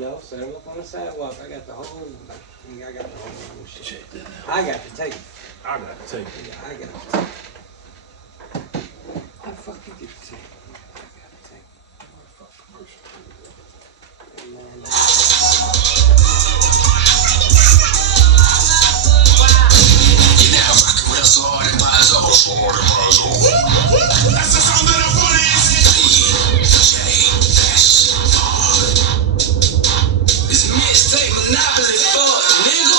set them up on the sidewalk. I got the whole shit. I got the tape. I got the tape. Yeah, I got the tape. How the fuck you get the tape? I got the tape. You now rockin' real so hard in my zone. That's the sound of the police. It's mixtape monopoly fuck, nigga.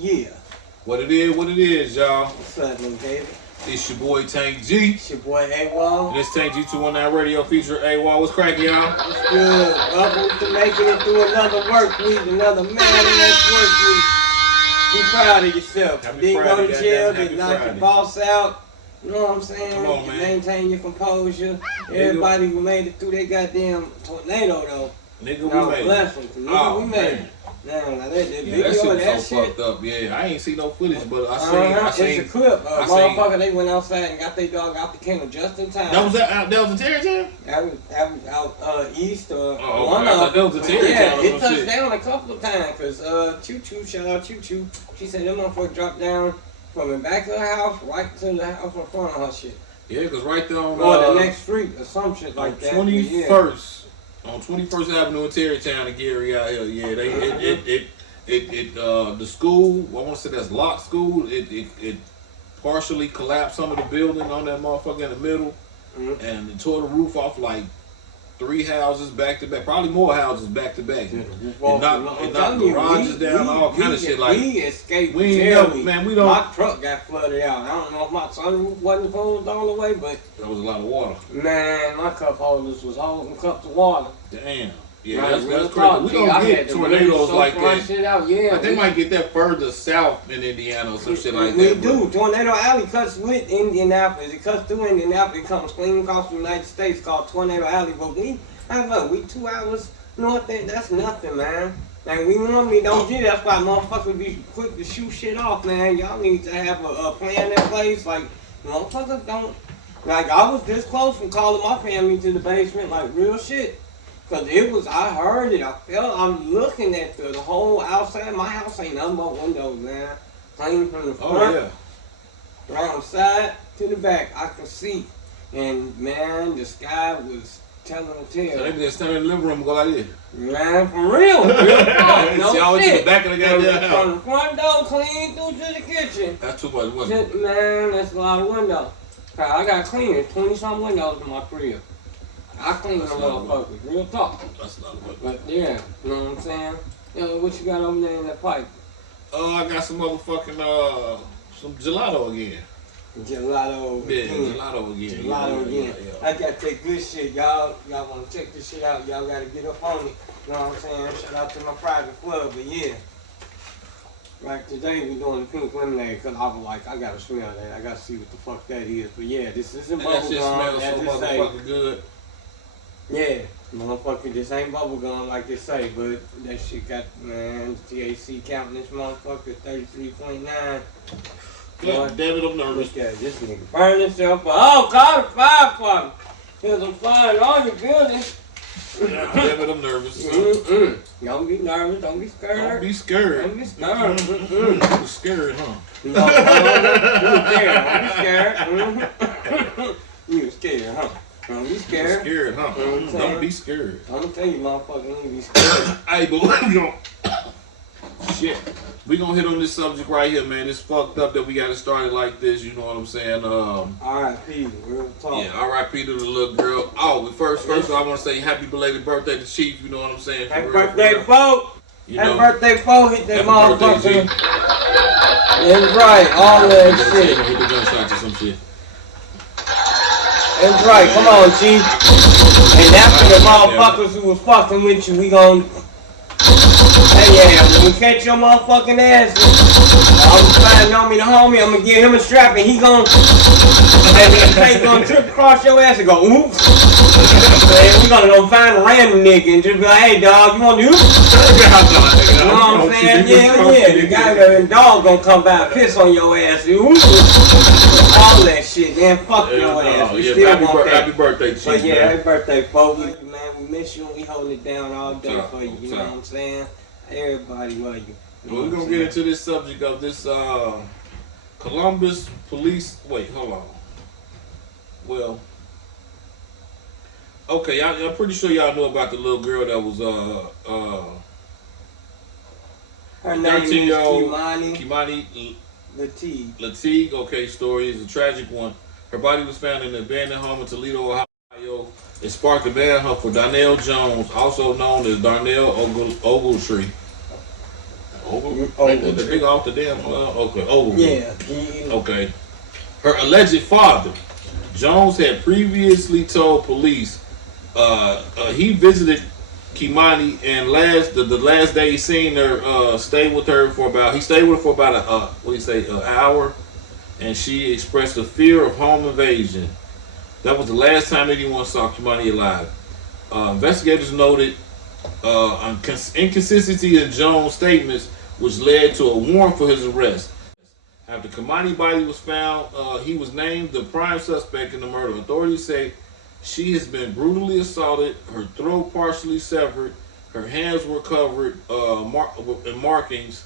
Yeah. What it is, y'all. What's up, little baby? It's your boy Tank G. It's your boy AWOL. And it's Tank G 219 Radio feature AWOL. What's cracking, y'all? What's good? Welcome to making it through another work week, another man-ass work week. Be proud of yourself. Didn't go to jail, didn't knock your boss out. You know what I'm saying? Come on, you man. maintain your composure. Everybody who made it through their goddamn tornado, though. Nigga, no, we made bless it. them. Nigga, we made it. Now, that video, that shit so fucked up. Yeah, I ain't see no footage, but I seen. It's a clip. Motherfucker, they went outside and got their dog out the kennel just in time. That was in Tarrytown? That was out east or one of them. That was in Tarrytown. Yeah, it touched down a couple of times because Choo Choo, shout out Choo Choo. She said that motherfucker dropped down from the back of the house right to the house in front of her shit. Yeah, because right there on the next street or some shit like that. 21st. On 21st Avenue in Tarrytown and Gary out here, yeah, the school, I want to say that's Lock School, it partially collapsed some of the building on that motherfucker in the middle, and it tore the roof off like 3 houses back to back, probably more houses back to back. It knocked garages down, all kind of shit. Like we escaped. We ain't never, man. We don't. My truck got flooded out. I don't know if my sunroof wasn't closed all the way, but there was a lot of water. Man, my cup holders was holding cups of water. Damn. Yeah, that's crazy. We don't get tornadoes like that. Shit out. Yeah, like they might get that further south in Indiana or some shit like that. We do. Tornado Alley cuts with Indianapolis. It cuts through Indianapolis. It comes clean across the United States called Tornado Alley. But we 2 hours north there. That's nothing, man. Like we normally don't do that. That's why motherfuckers be quick to shoot shit off, man. Y'all need to have a plan in place. Like motherfuckers don't. Like I was this close from calling my family to the basement, like real shit. Cause it was, I heard it, I felt, I'm looking at the whole outside. My house ain't nothing but windows, man. Clean from the front, around the side to the back, I could see. And man, the sky was telling a tale. So they just stand in the living room and go like this? Man, for real talk, no see, always shit. To the back of the goddamn house. From the front door, clean through to the kitchen. That's too much window. Man, that's a lot of windows. I got clean, 20-something windows in my crib. I clean them motherfuckers, real talk. That's not what. But yeah, you know what I'm saying? Yo, what you got over there in that pipe? I got some motherfucking some gelato again. Gelato again. Gelato again. Gelato again. I gotta take good shit, y'all. Y'all wanna check this shit out? Y'all gotta get up on it. You know what I'm saying? Shout out to my private club, but yeah. Like today we doing the pink lemonade because I was like, I gotta smell that. I gotta see what the fuck that is. But yeah, this isn't bubble gum. That shit smells so motherfucking good. Yeah, motherfucker, this ain't bubblegum like they say, but that shit got, man, THC counting this motherfucker 33.9. God damn it, I'm nervous. Look at this nigga burn himself up. Oh, call the fire department. Cause I'm flying all your building. God damn it, I'm nervous. Don't be nervous, don't be scared. Don't be scared. Don't be scared. You scared, huh? No, you scared, huh? Don't be scared. Scared, huh? Don't be scared. I'm gonna tell you, motherfucker, you need to be scared. Hey, but let me go. Shit. we gonna hit on this subject right here, man. It's fucked up that we got it started like this. You know what I'm saying? R.I.P. Real talk. Yeah, R.I.P. to the little girl. Oh, first, I want to say happy belated birthday to Chief. You know what I'm saying? Happy birthday, Bo. You Happy know, birthday, Bo. Hit that motherfucker. G. That's right. All that shit. Hit the gunshot or some shit. That's right. Come on, Chief. And after the motherfuckers who was fucking with you, we gon'. Hey, yeah, when we catch your motherfucking ass, I'm finding on me the homie, I'm gonna give him a strap and he gon' trip across your ass and go, oops. And we gonna go find a random nigga and just be like, hey dog, you want to oops? You know what I'm saying? Yeah. The guy and dog gonna come by and piss on your ass. Oops. All that shit, man. Fuck your ass. We still want that. Happy birthday, Chief. But yeah, happy birthday, folks. Man, we miss you and we holding it down all day for you. You know what I'm saying? Everybody love you. Well, we're gonna get into this subject of this Columbus police. Wait, hold on. Well, okay, I'm pretty sure y'all know about the little girl that was her name is Keimani Lateague. Okay, story is a tragic one. Her body was found in an abandoned home in Toledo, Ohio. It sparked a manhunt for Darnell Jones, also known as Darnell Ogletree. The big off the damn. Okay, Ogletree. Yeah. Okay. Her alleged father, Jones, had previously told police he visited Keimani and the last day he seen her, stayed with her for about an hour, and she expressed a fear of home invasion. That was the last time anyone saw Keimani alive. Investigators noted inconsistency in Jones' statements, which led to a warrant for his arrest. After Keimani's body was found, he was named the prime suspect in the murder. Authorities say she has been brutally assaulted, her throat partially severed, her hands were covered in markings,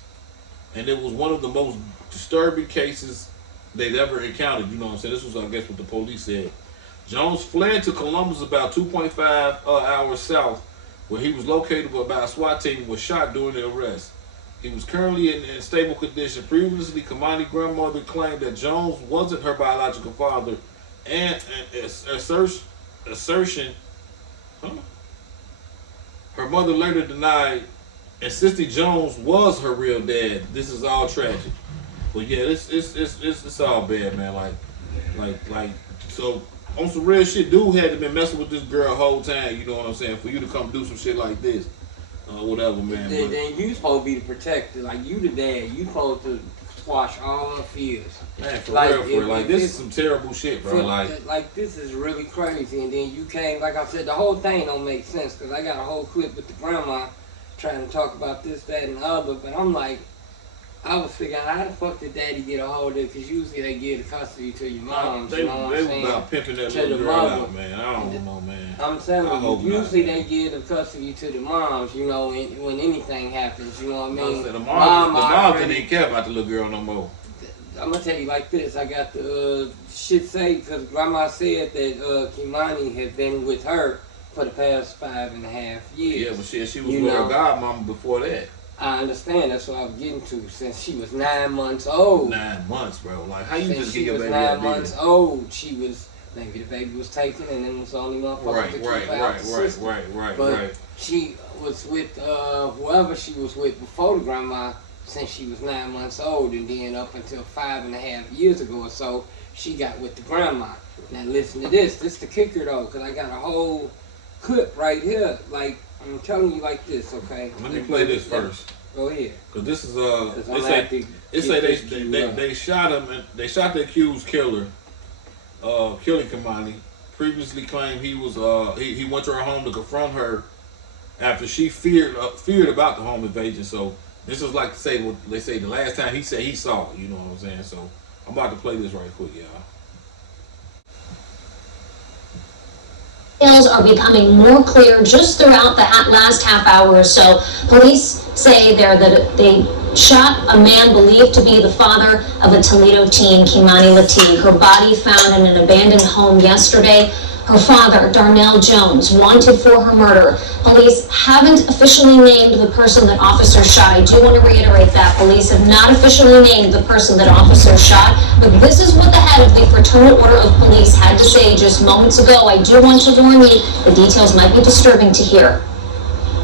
and it was one of the most disturbing cases they'd ever encountered. You know what I'm saying? This was, I guess, what the police said. Jones fled to Columbus about 2.5 hours south, where he was located by a SWAT team and was shot during the arrest. He was currently in stable condition. Previously, Keimani's grandmother claimed that Jones wasn't her biological father, and assertion her mother later denied, insisting Jones was her real dad. This is all tragic. But yeah, it's all bad, man. Like so. On some real shit, dude had to been messing with this girl the whole time, you know what I'm saying, for you to come do some shit like this. Whatever, man. Then you supposed to be the protector, like you the dad, you supposed to squash all the fears. Man, for real. This is some terrible shit, bro. Like this is really crazy, and then you came, like I said, the whole thing don't make sense, because I got a whole clip with the grandma trying to talk about this, that, and the other, but I'm like, I was figuring, how the fuck did daddy get a hold of it? Because usually they give the custody to your moms. They was about pimping that little girl out, man. I don't know, man. I'm telling you, usually they give the custody to the moms, you know, when anything happens, you know what I mean? The moms didn't care about the little girl no more. I'm going to tell you like this. I got the shit saved because grandma said that Keimani had been with her for the past 5.5 years. Yeah, but she was with her godmama before that. I understand. That's what I was getting to. Since she was 9 months old. 9 months, bro. Like, how you just get your baby? Since she was 9 months old, she was, maybe the baby was taken, and then was the only motherfucker to keep out the system. But she was with whoever she was with before the grandma, since she was 9 months old, and then up until 5.5 years ago or so, she got with the grandma. Now listen to this. This the kicker though, because I got a whole clip right here. Like, I'm telling you like this, okay? Let me play this first. Go ahead. Cause this is they shot him. They shot the accused killer, killing Keimani. Previously claimed he was he went to her home to confront her after she feared about the home invasion. So this is like what they say the last time he said he saw it. You know what I'm saying? So I'm about to play this right quick, y'all. Details are becoming more clear just throughout the last half hour or so. Police say there that they shot a man believed to be the father of a Toledo teen, Keimani Lateague. Her body found in an abandoned home yesterday. Her father, Darnell Jones, wanted for her murder. Police haven't officially named the person that officers shot. I do want to reiterate that. Police have not officially named the person that officers shot, but this is what the head of the Fraternal Order of Police had to say just moments ago. I do want to warn you, the details might be disturbing to hear.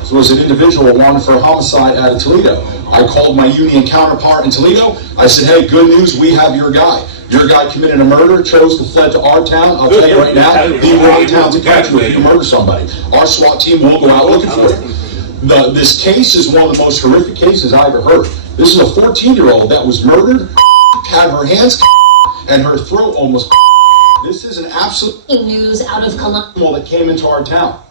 This was an individual wanted for a homicide out of Toledo. I called my union counterpart in Toledo. I said, hey, good news, we have your guy. Your guy committed a murder, chose to flee to our town. I'll tell you right now, the only town to come to if you can murder somebody. Our SWAT team will go out looking for it. This case is one of the most horrific cases I ever heard. This is a 14-year-old that was murdered, had her hands and her throat almost. This is an absolute News out of Columbia that came into our town.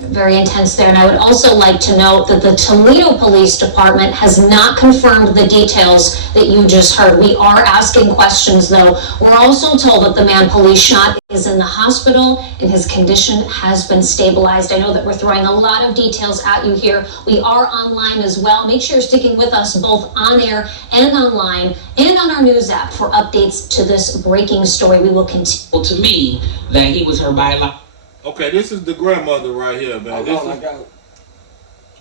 Very intense there. And I would also like to note that the Toledo Police Department has not confirmed the details that you just heard. We are asking questions, though. We're also told that the man police shot is in the hospital and his condition has been stabilized. I know that we're throwing a lot of details at you here. We are online as well. Make sure you're sticking with us both on air and online and on our news app for updates to this breaking story. We will continue. Well, to me, that he was her biological. Okay, this is the grandmother right here, man. This is, I got,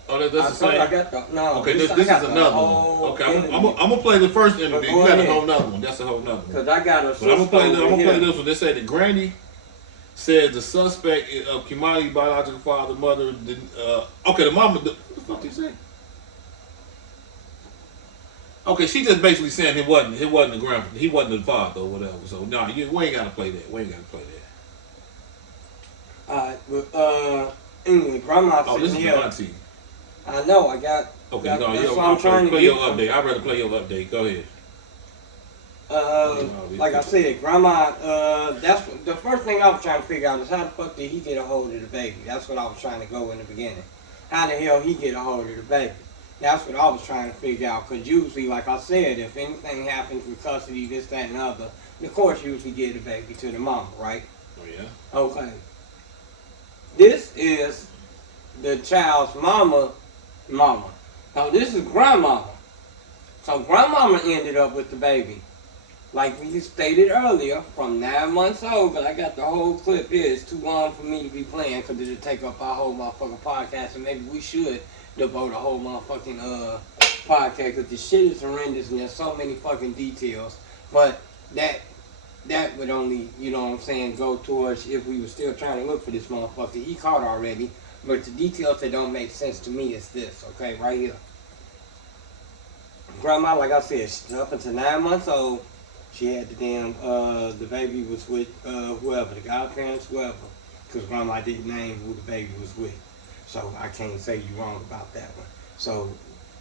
oh, that's the I same. got the, no. Okay, this is another one. Okay, I'm gonna play the first interview. You got a whole nother one. That's a whole nother one. Because I got a But I'm gonna play this one. They say the granny said the suspect of Keimani biological father, mother. Okay, the mama. What the fuck did he say? Okay, she just basically saying he wasn't the grandfather, he wasn't the father or whatever. So no, we ain't gotta play that. We ain't gotta play that. Anyway, grandma Oh, this is the auntie. I know, I got. Okay, no, that's what I'm trying to play get. your update. I'd rather play your update. Go ahead. Like I said, grandma, that's the first thing I was trying to figure out is how the fuck did he get a hold of the baby? That's what I was trying to go in the beginning. How the hell he get a hold of the baby? That's what I was trying to figure out. Because usually, like I said, if anything happens with custody, this, that, and other, the courts usually give the baby to the mama, right? Oh yeah. Okay. This is the child's mama. So this is grandmama. So grandmama ended up with the baby. Like we stated earlier, from 9 months old, but I got the whole clip here. It's too long for me to be playing because it'll take up our whole motherfucking podcast, and maybe we should devote a whole motherfucking podcast because this shit is horrendous and there's so many fucking details. But that would only, you know what I'm saying, go towards if we were still trying to look for this motherfucker. He caught already, but the details that don't make sense to me is this, okay, right here. Grandma, like I said, up until 9 months old, she had the damn, the baby was with whoever, the godparents, whoever, because grandma didn't name who the baby was with. So I can't say you wrong about that one. So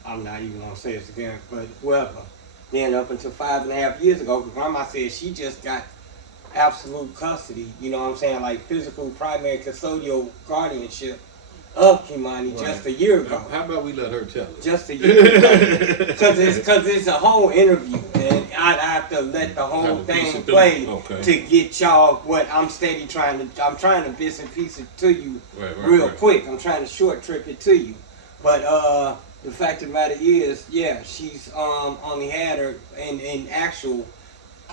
I'm not even going to say it's again, but whoever. Then up until 5.5 years ago, grandma said she just got absolute custody, you know what I'm saying, like physical primary custodial guardianship of Keimani just a year ago. How about we let her tell it? Just a year ago. Because it's a whole interview, and I'd have to let the whole thing play to get y'all what I'm trying to bits and pieces to you real quick. I'm trying to short trip it to you. But the fact of the matter is, yeah, she's only had her in actual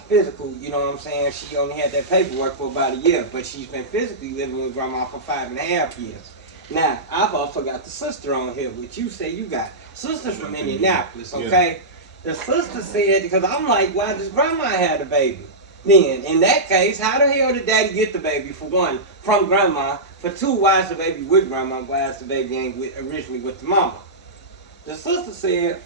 physical, you know what I'm saying? She only had that paperwork for about a year, but she's been physically living with grandma for 5.5 years. Now, I've also got the sister on here, which you say you got. Sister's from Indianapolis, okay? Yeah. The sister said, because I'm like, why does grandma have the baby? Then, in that case, how the hell did daddy get the baby, for one, from grandma? For two, why is the baby with grandma? Why is the baby ain't originally with the mama? The sister said,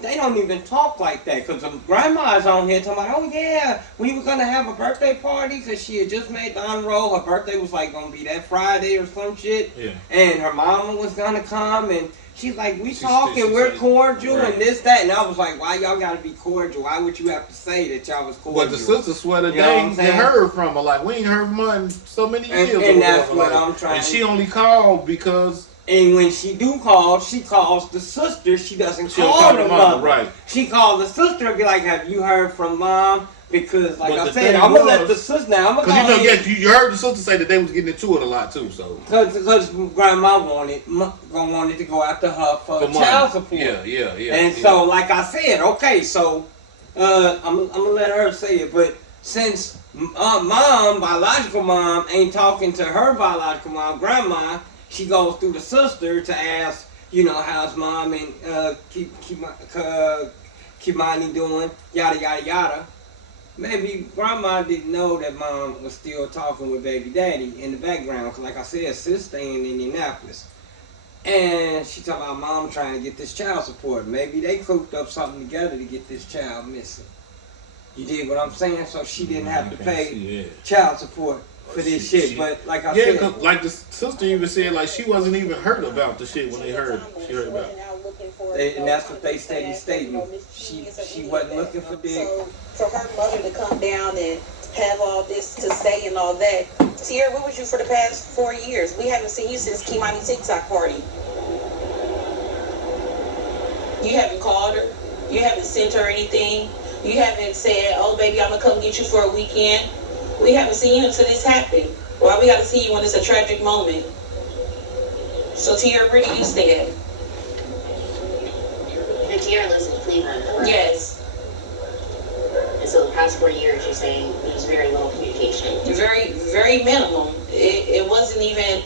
they don't even talk like that, because grandma's on here talking about, oh yeah, we were going to have a birthday party because she had just made the honor roll. Her birthday was like going to be that Friday or some shit. Yeah. And her mama was going to come, and she's like, we're cordial right. And this, that. And I was like, why y'all got to be cordial? Why would you have to say that y'all was cordial? But the sister swear that they ain't heard from her. Like, we ain't heard from her in so many years. And that's what I'm trying. And she only called because... And when she do call, she calls the sister. She doesn't call the mother. Right. She calls the sister and be like, have you heard from mom? Because, like I said, I'm going to let the sister now. I'm going to yes, you heard the sister say that they was getting into it a lot, too. So Because grandma wanted to go after her for child support. Yeah. And so, like I said, okay, so I'm going to let her say it. But since mom, biological mom, ain't talking to her biological mom, grandma, she goes through the sister to ask, you know, how's mom and Keimani doing, yada, yada, yada. Maybe grandma didn't know that mom was still talking with baby daddy in the background. Cause like I said, sis staying in Indianapolis. And she talking about mom trying to get this child support. Maybe they cooked up something together to get this child missing. You dig what I'm saying? So she didn't have to pay child support for this shit. But like I said, cause like the sister even said, like she wasn't even heard about the shit when she heard about it. And that's what they said he's stating. She wasn't looking for dick. So for her mother to come down and have all this to say and all that. Sierra, where was you for the past 4 years? We haven't seen you since Keimani TikTok party. You haven't called her. You haven't sent her anything. You haven't said, oh, baby, I'm going to come get you for a weekend. We haven't seen you until this happened. Why we got to see you when it's a tragic moment? So, Tierra, where do you stand? And Tierra lives in Cleveland, correct? Yes. And so the past 4 years, you're saying there's very little communication. Very, very minimum. It wasn't even,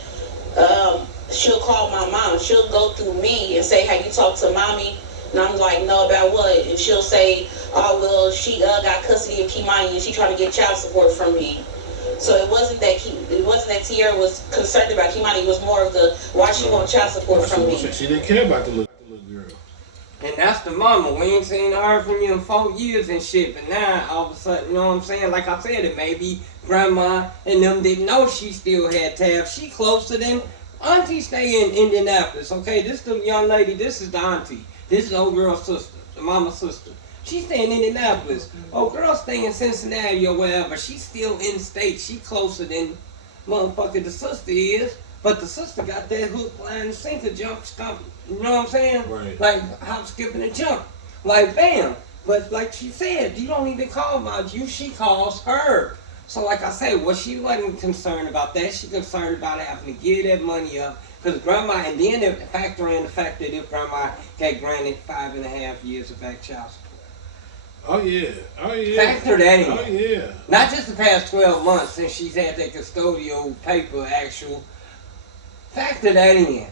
she'll call my mom. She'll go through me and say, have you talked to mommy? And I'm like, no, about what? And she'll say, oh, well, she got custody of Keimani and she trying to get child support from me. So it wasn't that Tierra was concerned about Keimani. It was more of the, why she want child support from me. She didn't care about the little girl. And that's the mama. We ain't seen her from you in 4 years and shit. But now, all of a sudden, you know what I'm saying? Like I said, it maybe grandma and them didn't know she still had tabs. She closer than auntie stay in Indianapolis. Okay, this the young lady. This is the auntie. This is old girl's sister, the mama's sister. She stay in Indianapolis. Old girl stay in Cincinnati or wherever. She's still in state. She closer than motherfucker the sister is. But the sister got that hook, line, and sinker jump, stomp. You know what I'm saying? Right. Like hop, skipping, and jump. Like bam. But like she said, you don't even call about you. She calls her. So like I said, well, she wasn't concerned about that. She concerned about having to give that money up. Because grandma, and then factor in the fact that if grandma got granted 5.5 years of back child support. Oh yeah. Factor that in. Oh yeah. Not just the past 12 months since she's had that custodial paper actual. Factor that in.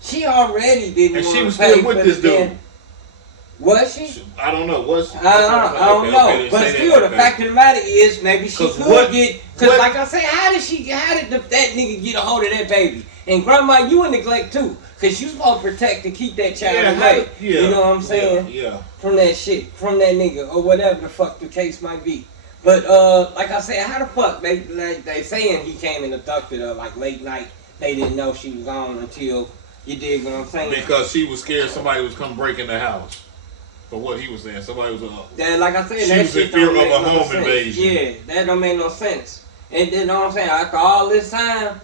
She already didn't And want she was to pay still with for this the dude. Was she? I don't know. Was she? I don't know. Okay, but still, the fact of the matter is, maybe she could get. Because, like I said, how did that nigga get a hold of that baby? And grandma, you in neglect too. Because you supposed to protect and keep that child away. You know what I'm saying? Yeah. From that shit. From that nigga. Or whatever the fuck the case might be. But, like I said, how the fuck? They saying he came and abducted her like late night. They didn't know she was gone until, you dig what I'm saying? Because she was scared somebody was come break in the house. For what he was saying, somebody was that, like I said, she that was shit in fear don't of make a no home sense. invasion. Yeah, that don't make no sense. And you know what I'm saying? After all this time.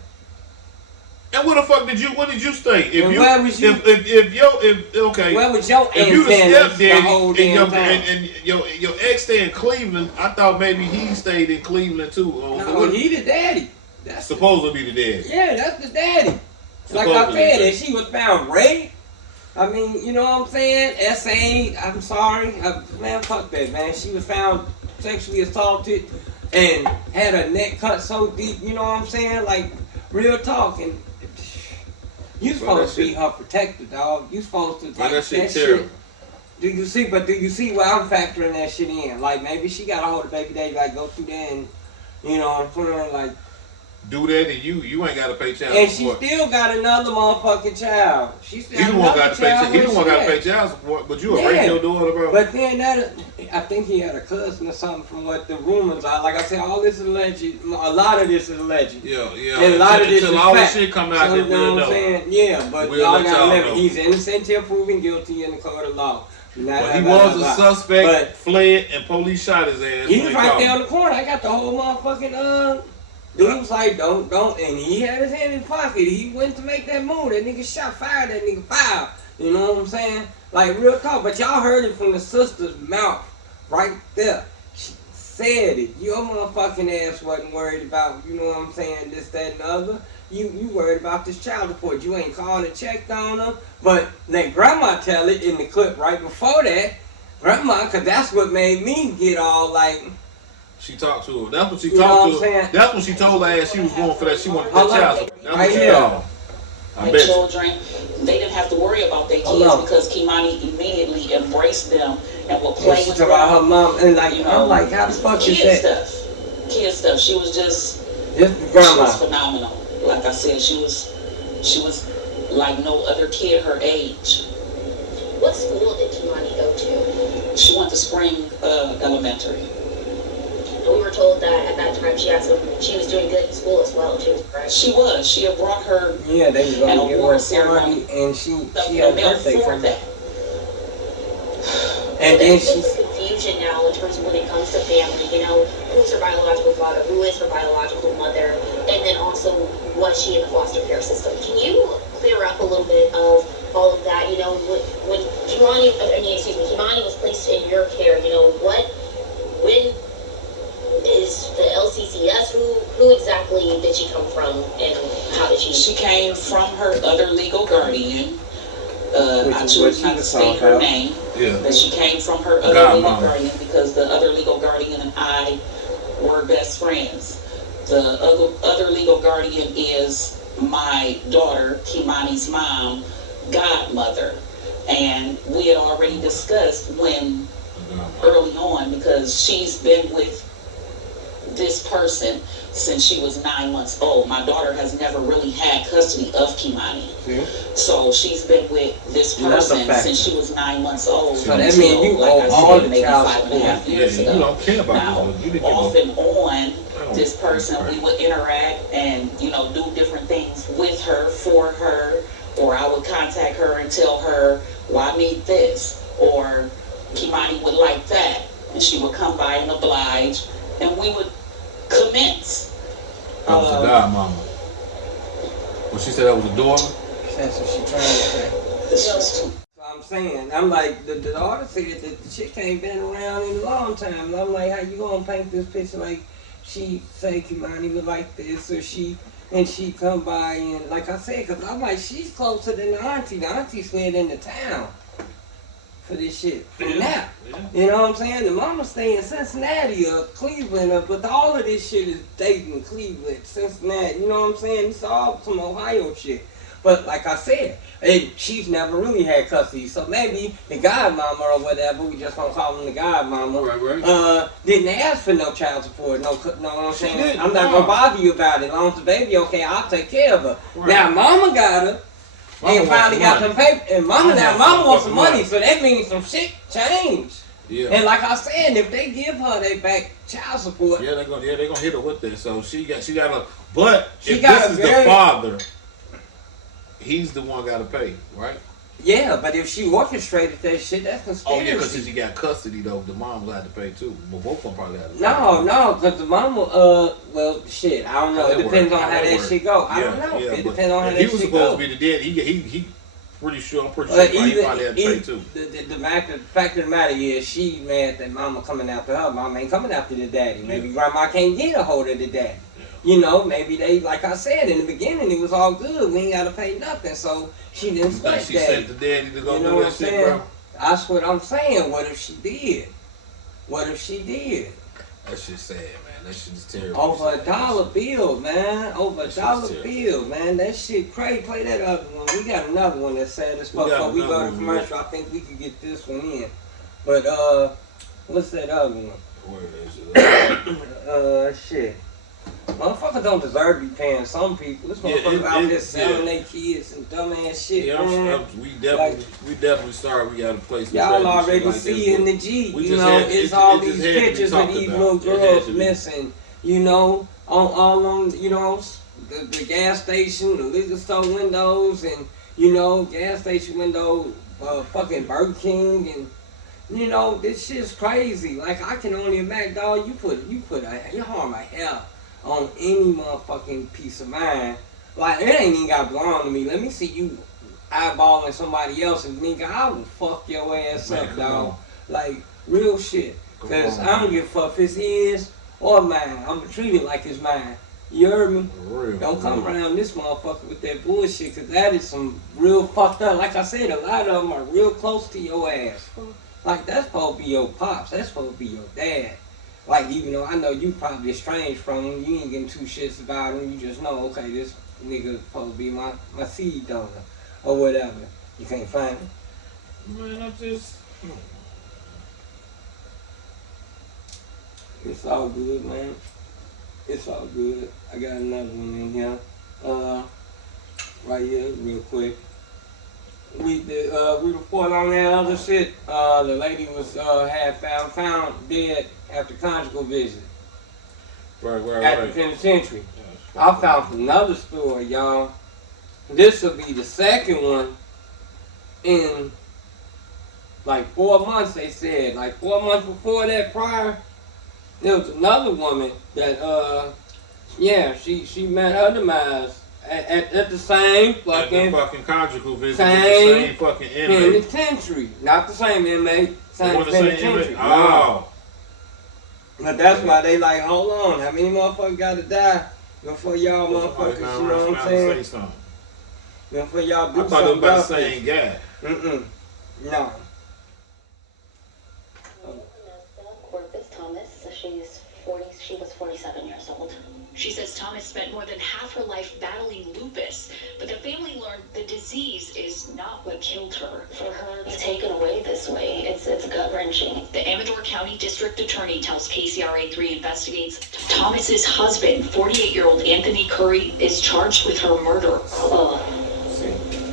And what the fuck did you stay? If and you, where was you? Okay. Where was your if you the stepdaddy and your ex stayed in Cleveland, I thought maybe he stayed in Cleveland too. No, he the daddy. That's supposed to be the daddy. Yeah, that's the daddy. Like I said, if she was found raped, I mean, you know what I'm saying? S.A., I'm sorry. Man, fuck that, man. She was found sexually assaulted and had her neck cut so deep, you know what I'm saying? Like, real talk. And you supposed to be her protector, dog. You supposed to take that shit. Do you see where I'm factoring that shit in? Like, maybe she got a hold of baby daddy, like, go through there and, you know what I'm saying? Like, do that and you ain't got to pay child and support. she still got another motherfucking child. She still He the one got to pay child support, but you a rape your daughter, bro. But then I think he had a cousin or something from what the rumors are. Like I said, all this is alleged. A lot of this is alleged. Yeah. And a lot of this until is all fact. this shit come out, so, then we'll know. Saying? Yeah, but we'll y'all gotta remember, know. he's innocent till proven guilty in the court of law. But he was a suspect, fled, and police shot his ass. He was right there on the corner. I got the whole motherfucking dude was like, don't, and he had his hand in his pocket. He went to make that move. That nigga shot, fired that nigga, fired. You know what I'm saying? Like, real talk. But y'all heard it from the sister's mouth right there. She said it. Your motherfucking ass wasn't worried about, you know what I'm saying, this, that, and the other. You worried about this child support. You ain't called and checked on her. But let grandma tell it in the clip right before that. Grandma, because that's what made me get all like, She talked to her. That's what she You know talked what to I'm her. saying? That's when she told her ass she was going for that. She wanted that Hold on. child support. That's Right what she here. called. I My bet you. children, they didn't have to worry about their Hold kids on. because Keimani immediately embraced them and would play And she with talk them. about her mom, and like, You know, I'm like, how the fuck is kid that? stuff. Kid stuff. She was just, Just the she grandma. was phenomenal. Like I said, she was like no other kid her age. What school did Keimani go to? She went to Spring Elementary. And we were told that at that time she was doing good in school as well. She was correct. She was. She had brought her Yeah, they was an gonna give her award a ceremony. party, and she The had a mail birthday for from that. that. And then There's she, this confusion now in terms of when it comes to family, you know, who's her biological father, who is her biological mother, and then also was she in the foster care system. Can you clear up a little bit of all of that? You know, when Keimani was placed in your care, you know, when is the LCCS, who exactly did she come from, and how did she? She came from her other legal guardian. Which I is choose what not to she state was her talking name. Yeah. But she came from her other legal guardian because the other legal guardian and I were best friends. The other legal guardian is my daughter, Keimani's mom, godmother. And we had already discussed when early on, because she's been with this person since she was 9 months old. My daughter has never really had custody of Keimani. So she's been with this person since she was 9 months old. So that means you owe all the maybe child 5.5 years You ago. don't care about Now, this. You didn't off give and on, this person, we would interact and, you know, do different things with her, for her, or I would contact her and tell her, well, I need this, or Keimani would like that, and she would come by and oblige, and we would commence. That was a godmama. Well, she said that was a daughter? that's what she trying to say. It's just So I'm saying, I'm like, the daughter said that the chick ain't been around in a long time. And I'm like, how you gonna paint this picture like she say Keimani was like this, or she come by and like I said, cause I'm like, she's closer than the auntie. The auntie slid into town for this shit from now. You know what I'm saying? The mama stay in Cincinnati or Cleveland, but all of this shit is Dayton, Cleveland, Cincinnati. You know what I'm saying? It's all some Ohio shit. But like I said, she's never really had custody. So maybe the godmama or whatever, we just gonna call him the godmama, Right. didn't ask for no child support. No, know what I'm saying? didn't, I'm not gonna bother you about it. As long as the baby okay, I'll take care of her. Right. Now mama got her. Mama And finally got wants some paper. And mama wants some money, money. so that means some shit changed. Yeah. And like I said, if they give her they back child support, Yeah, they're gonna hit her with this. So she got a. But She if got this a is very- the father, he's the one got to pay, right? yeah, but if she orchestrated that shit, that's conspiracy. Oh yeah, because since she got custody though, the mom will have to pay too. But both of them probably got to pay. No, because the mama, well, shit, I don't know. It depends on how that shit go. I don't know. It depends on how that he was shit supposed go. to be the daddy. He pretty sure. I'm pretty But sure he probably had to pay too. The fact of the matter is, she mad that mama coming after her. Mama ain't coming after the daddy. Maybe grandma can't get a hold of the daddy. You know, maybe they, like I said in the beginning, it was all good. We ain't got to pay nothing. So she didn't Like split she daddy. sent the daddy to go You know do what that I'm shit, saying? bro. That's what I'm saying. What if she did? What if she did? That shit's sad, man. That shit is terrible. Over a dollar bill, man. Over a That shit's dollar terrible. bill, man. That shit crazy. Play that other one. We got another one that's sad as fuck. We got Before we go another to one, commercial, I think we could get this one in. But what's that other one? Where is it? Shit. Motherfuckers don't deserve to be paying some people. This motherfucker out here selling their kids and dumbass shit, Yeah, man. we definitely sorry we got a place. Y'all already see in the G, you know, it's all these pictures of these little girls missing, you know, on you know, the gas station, the liquor store windows, and, you know, gas station windows, fucking Burger King, and, you know, this shit's crazy. Like, I can only imagine, dog, you harm a hell on any motherfucking piece of mind. Like, it ain't even got to belong to me. Let me see you eyeballing somebody else, and nigga, I will fuck your ass up, dog. Like, real shit. Because I don't give a fuck if it's his or mine. I'm going to treat it like it's mine. You heard me? Don't come around this motherfucker with that bullshit, because that is some real fucked up. Like I said, a lot of them are real close to your ass. Like, that's supposed to be your pops. That's supposed to be your dad. Like, even though I know you probably estranged from him, you ain't getting two shits about him. You just know, okay, this nigga supposed to be my seed donor or whatever. You can't find him. Man, I just. It's all good, man. It's all good. I got another one in here. Right here, real quick. We report on that other shit. The lady was had found dead after conjugal visit at the penitentiary. I found another story, y'all. This will be the second one in like 4 months. They said like 4 months before that prior. There was another woman that she met her demise at the same fucking conjugal visit same with the same fucking inmate. Penitentiary. Not the same inmate, same penitentiary. Oh. But that's why they like, hold on, how many motherfuckers gotta die before y'all motherfuckers, you know what I'm saying? Before y'all do something. I thought it was about the same guy. No. Corpus Thomas, she was 47 years old. She says Thomas spent more than half her life battling lupus, but the family learned the disease is not what killed her. For her to be taken away this way, it's gut-wrenching. The Amador County District Attorney tells KCRA 3 investigates Thomas's husband, 48-year-old Anthony Curry, is charged with her murder.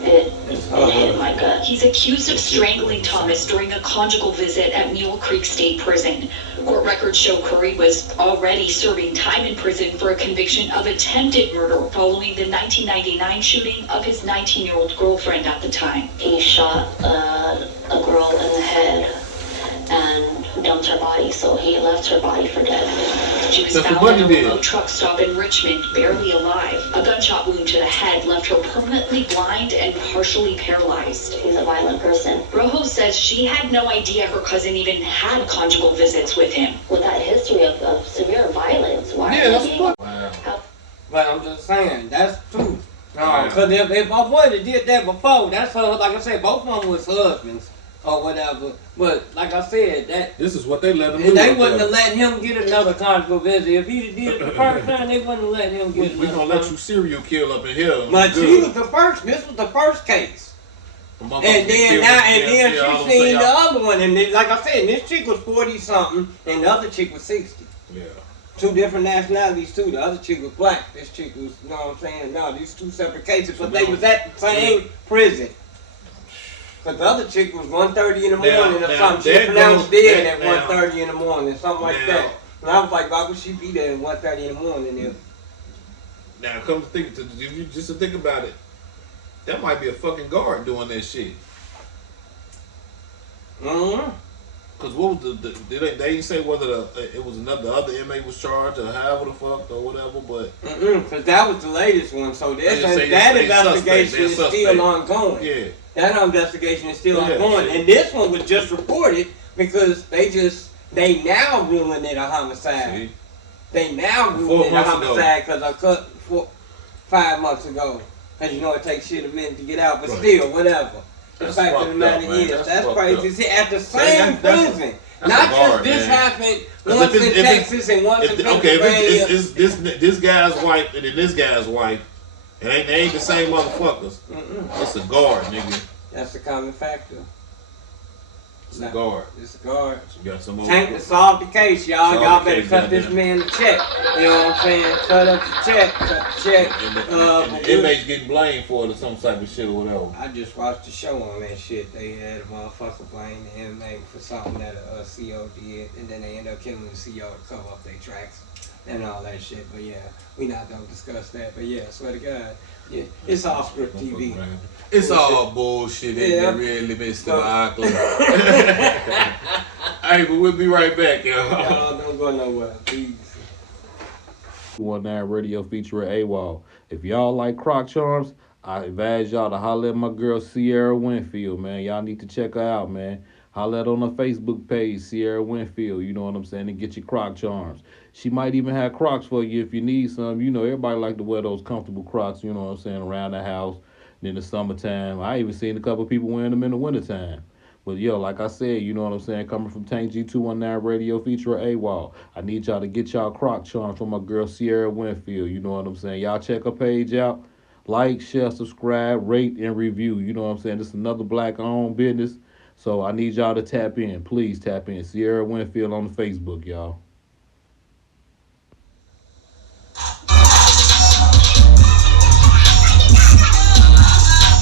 It hit my gut. He's accused of strangling Thomas during a conjugal visit at Mule Creek State Prison. Court records show Curry was already serving time in prison for a conviction of attempted murder following the 1999 shooting of his 19-year-old girlfriend at the time. He shot a girl in the head and dumped her body, so he left her body for dead. She was found at a remote truck stop in Richmond, barely alive. A gunshot wound to the head left her permanently blind and partially paralyzed. He's a violent person. Rojo says she had no idea her cousin even had conjugal visits with him. With that history of severe violence, why? Yeah, that's what. Wow. But I'm just saying, that's true. Because if my boy that did that before, that's her, like I said, both of them was husbands or whatever. But like I said, that this is what they let him do. They wouldn't have let him get another conjugal visit. If he did it the first time, they wouldn't have let him get we gonna let you serial kill up in here. But she was the first. This was the first case. And then she seen the other one, and then, like I said, this chick was 40 something, and the other chick was 60. Yeah. Two different nationalities too. The other chick was black. This chick was, you know what I'm saying? No, these two separate cases, but they was at the same prison. Cause the other chick was 1:30 in the morning or something. She pronounced dead at 1:30 in the morning, something like that. And I was like, why would she be there at 1:30 in the morning? Now, come to think about it, that might be a fucking guard doing that shit. Cause what was they didn't say whether it was the other inmate was charged or however the fuck or whatever, but cause that was the latest one. So that investigation is still ongoing. Yeah. That investigation is still ongoing, and this one was just reported because they now ruling it a homicide. See? They now ruling it a homicide because I cut 5 months ago. Cause you know it takes shit a minute to get out, but still, whatever. The fact of the matter is, that's crazy. See, at the same prison. Not just this happened once in Texas and once in Pennsylvania. Okay, if this guy's wife and then this guy's wife, they ain't the same motherfuckers. It's a guard, nigga. That's the common factor. It's a guard. It's a guard. You got some more. Tank to solve the case, y'all. Y'all better cut this man the check. You know what I'm saying? Cut up the check. Cut the check. And the inmates getting blamed for it or some type of shit or whatever. I just watched the show on that shit. They had a motherfucker blame the inmate for something that a CO did, and then they end up killing the CO to cover up their tracks and all that shit. But yeah, we not gonna discuss that. But yeah, swear to God, yeah, it's all script TV. It's all bullshit. It really, Mr. Oakley. Hey, but we'll be right back, y'all. Y'all don't go nowhere, please. 19 Radio featuring AWOL. If y'all like Croc Charms, I advise y'all to holler at my girl Sierra Winfield, man. Y'all need to check her out, man. Holler at on her Facebook page, Sierra Winfield, you know what I'm saying, and get your Croc Charms. She might even have Crocs for you if you need some. You know, everybody like to wear those comfortable Crocs, you know what I'm saying, around the house in the summertime. I even seen a couple people wearing them in the wintertime. But yo, like I said, you know what I'm saying? Coming from Tank G219 Radio feature AWOL. I need y'all to get y'all croc charms from my girl Sierra Winfield. You know what I'm saying? Y'all check her page out. Like, share, subscribe, rate, and review. You know what I'm saying? This is another black owned business. So I need y'all to tap in. Please tap in. Sierra Winfield on the Facebook, y'all.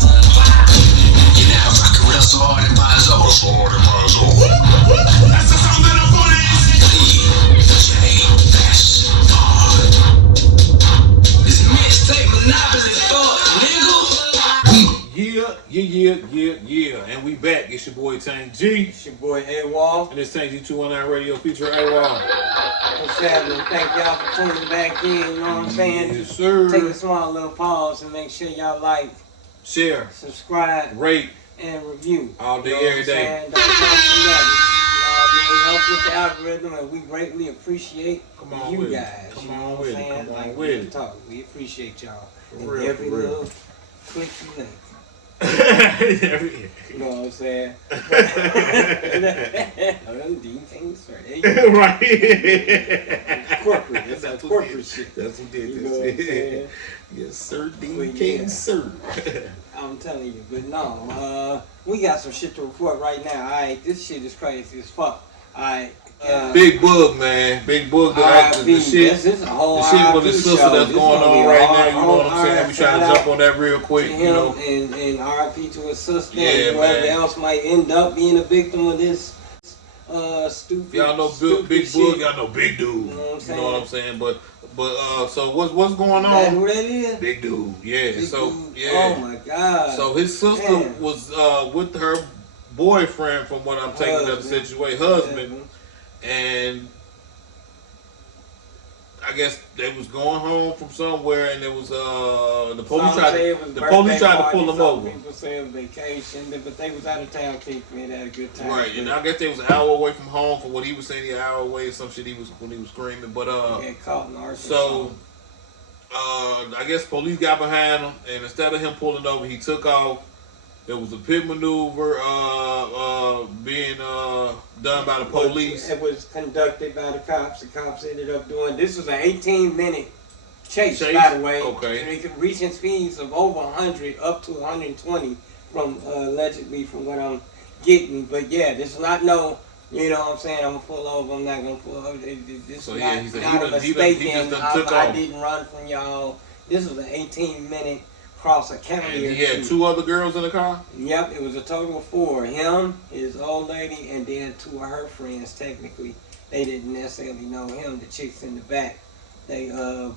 You now rockin' with us hard and wise old. Us hard and wise old. That's the sound that I'm gonna This mixtape monopoly thought, nigga. Yeah. And we back. It's your boy Tank G. It's your boy AWOL. And it's Tank G219 Radio feature AWOL. What's happening? Thank y'all for tuning back in, you know what I'm saying? Yes, sir. Take a small little pause and make sure y'all like, share, subscribe, rate, and review. all day, You know every day. Don't cost you nothing. You know what I mean? Help with the algorithm, and we greatly appreciate you guys. Come you know on what I'm with it. saying? Come on Like with we it. talk. We appreciate y'all. For And real, every for real. little click you think. You know what I'm saying? Right. Corporate. It's that corporate shit. That's what did You know what I'm this. saying? Yes, sir. Dean But King, yeah. sir. I'm telling you, but no, we got some shit to report right now. Alright, this shit is crazy as fuck. Alright, Big Boog, man. Big Boog, the shit. This is a whole The shit with the RIP sister show. that's This going gonna be on a right now. You know whole what I'm saying? We trying to RIP jump on that real quick. to You him know. and RIP to his sister Yeah, and whoever man. else might end up being a victim of this stupid. Y'all know stupid Big shit. Boog. Y'all know Big Dude. You know what I'm You saying? know what I'm saying? But so what's going on? That who that is? Big Dude. Yeah. Big So dude. yeah. Oh my god. So his sister Damn. was with her boyfriend, from what I'm taking that situation, husband, and I guess they was going home from somewhere, and it was the police tried to pull them over. People say it was vacation, but they was out of town kicking it, had a good time. Right, and I guess they was an hour away from home. From what he was saying, he an hour away or some shit. When he was screaming, but Get caught in Arkansas. so I guess police got behind him, and instead of him pulling over, he took off. There was a pit maneuver being done by the police. It was conducted by the cops. The cops ended up doing. This was an 18-minute chase, by the way. Okay. And they could reaching speeds of over 100 up to 120 from allegedly from what I'm getting. But yeah, this is not no. You know what I'm saying? I'm gonna pull over. I'm not gonna pull over. This So is yeah, not, he said not a mistake. he just done took I off. didn't run from y'all. This was an 18-minute cross a county. And he had two other girls in the car? Yep, it was a total of 4. Him, his old lady, and then 2 of her friends. Technically, they didn't necessarily know him. The chicks in the back, they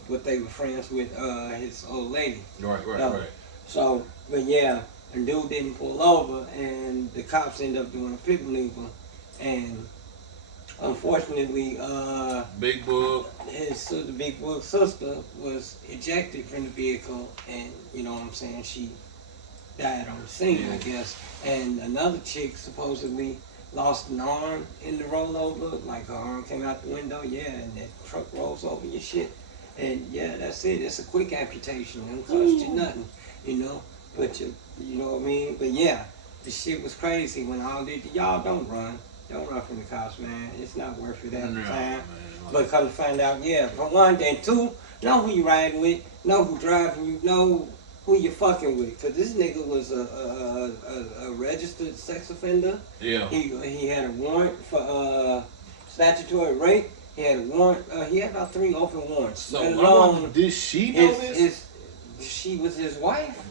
what they were friends with his old lady. Right. So, but yeah, the dude didn't pull over, and the cops ended up doing a pit maneuver, and unfortunately, Big Boog, the Big Boog's sister was ejected from the vehicle, and you know what I'm saying, she died on the scene, I guess. And another chick supposedly lost an arm in the rollover, like her arm came out the window, and that truck rolls over your shit. And yeah, that's it. It's a quick amputation. It don't cost you nothing, you know. But you know what I mean? But yeah, the shit was crazy when all did. Y'all don't run. Don't run from the cops, man. It's not worth it at the time. But come to find out, yeah, for one, then 2, know who you riding with, know who driving you, know who you fucking with. Cause this nigga was a registered sex offender. Yeah. He had a warrant for statutory rape. He had a warrant. He had about 3 open warrants. So did she know this? She was his wife.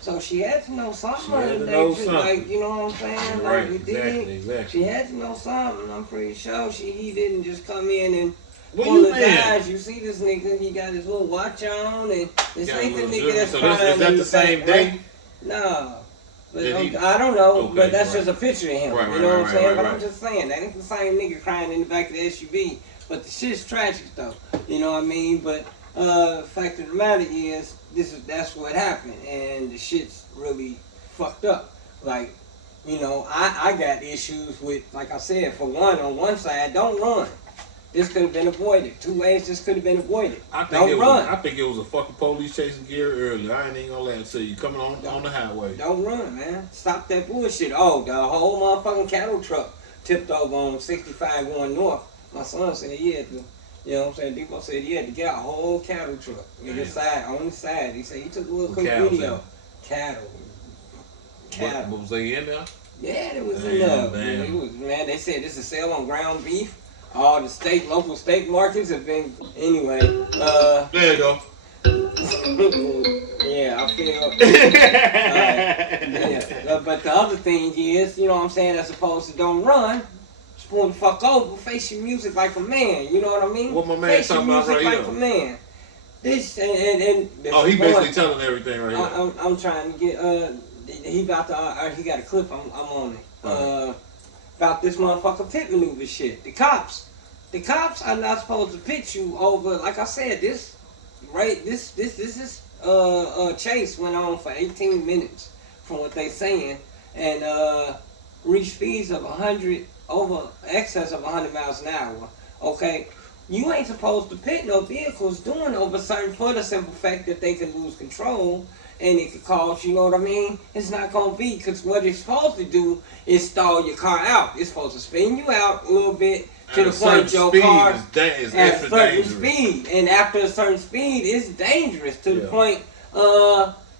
So she had to know something. She had to know something. Like, you know what I'm saying? Right, Like exactly. She had to know something. I'm pretty sure he didn't just come in and Where pull you his been? eyes. You see this nigga, he got his little watch on, and this Got a ain't the little nigga jewelry. that's So crying. is that in the back, same right? day? No. But Did he- I don't know, Okay, but that's right. just a picture of him. Right, you know what I'm saying? right, But right. I'm just saying, that ain't the same nigga crying in the back of the SUV. But the shit's tragic though. You know what I mean? But fact of the matter is, that's what happened, and the shit's really fucked up. Like, you know, I got issues with, like I said, for one, on one side, don't run. this could have been avoided. 2 ways this could have been avoided. I think Don't run. I think it was a fucking police chasing Gary earlier. I ain't even gonna lie to you. Coming on the highway. Don't run, man. Stop that bullshit. Oh, the whole motherfucking cattle truck tipped over on 65 going north. My son said he had to, you know what I'm saying? Depot said he had to get a whole cattle truck on the side. He said he took a little quick video. Cattle. What was they in there? Yeah, it was in there. Man, they said this is sale on ground beef. All the local steak markets have been, anyway. There you go. Yeah, I feel. Yeah. But the other thing is, you know what I'm saying, as opposed to don't run, spoon the fuck over, face your music like a man. You know what I mean? What my man talking about right here? Face your music like a man. This and oh, he basically telling everything right here. I'm trying to get he got a clip. I'm on it. About this motherfucker pit maneuver shit. The cops are not supposed to pit you over. Like I said, this chase went on for 18 minutes from what they saying, and reached speeds of excess of 100 miles an hour. Okay, you ain't supposed to pit no vehicles doing over certain for the simple fact that they can lose control. And it could cause, you know what I mean? It's not going to be, because what it's supposed to do is stall your car out. It's supposed to spin you out a little bit to the point your car is at a certain speed. And after a certain speed, it's dangerous to the point,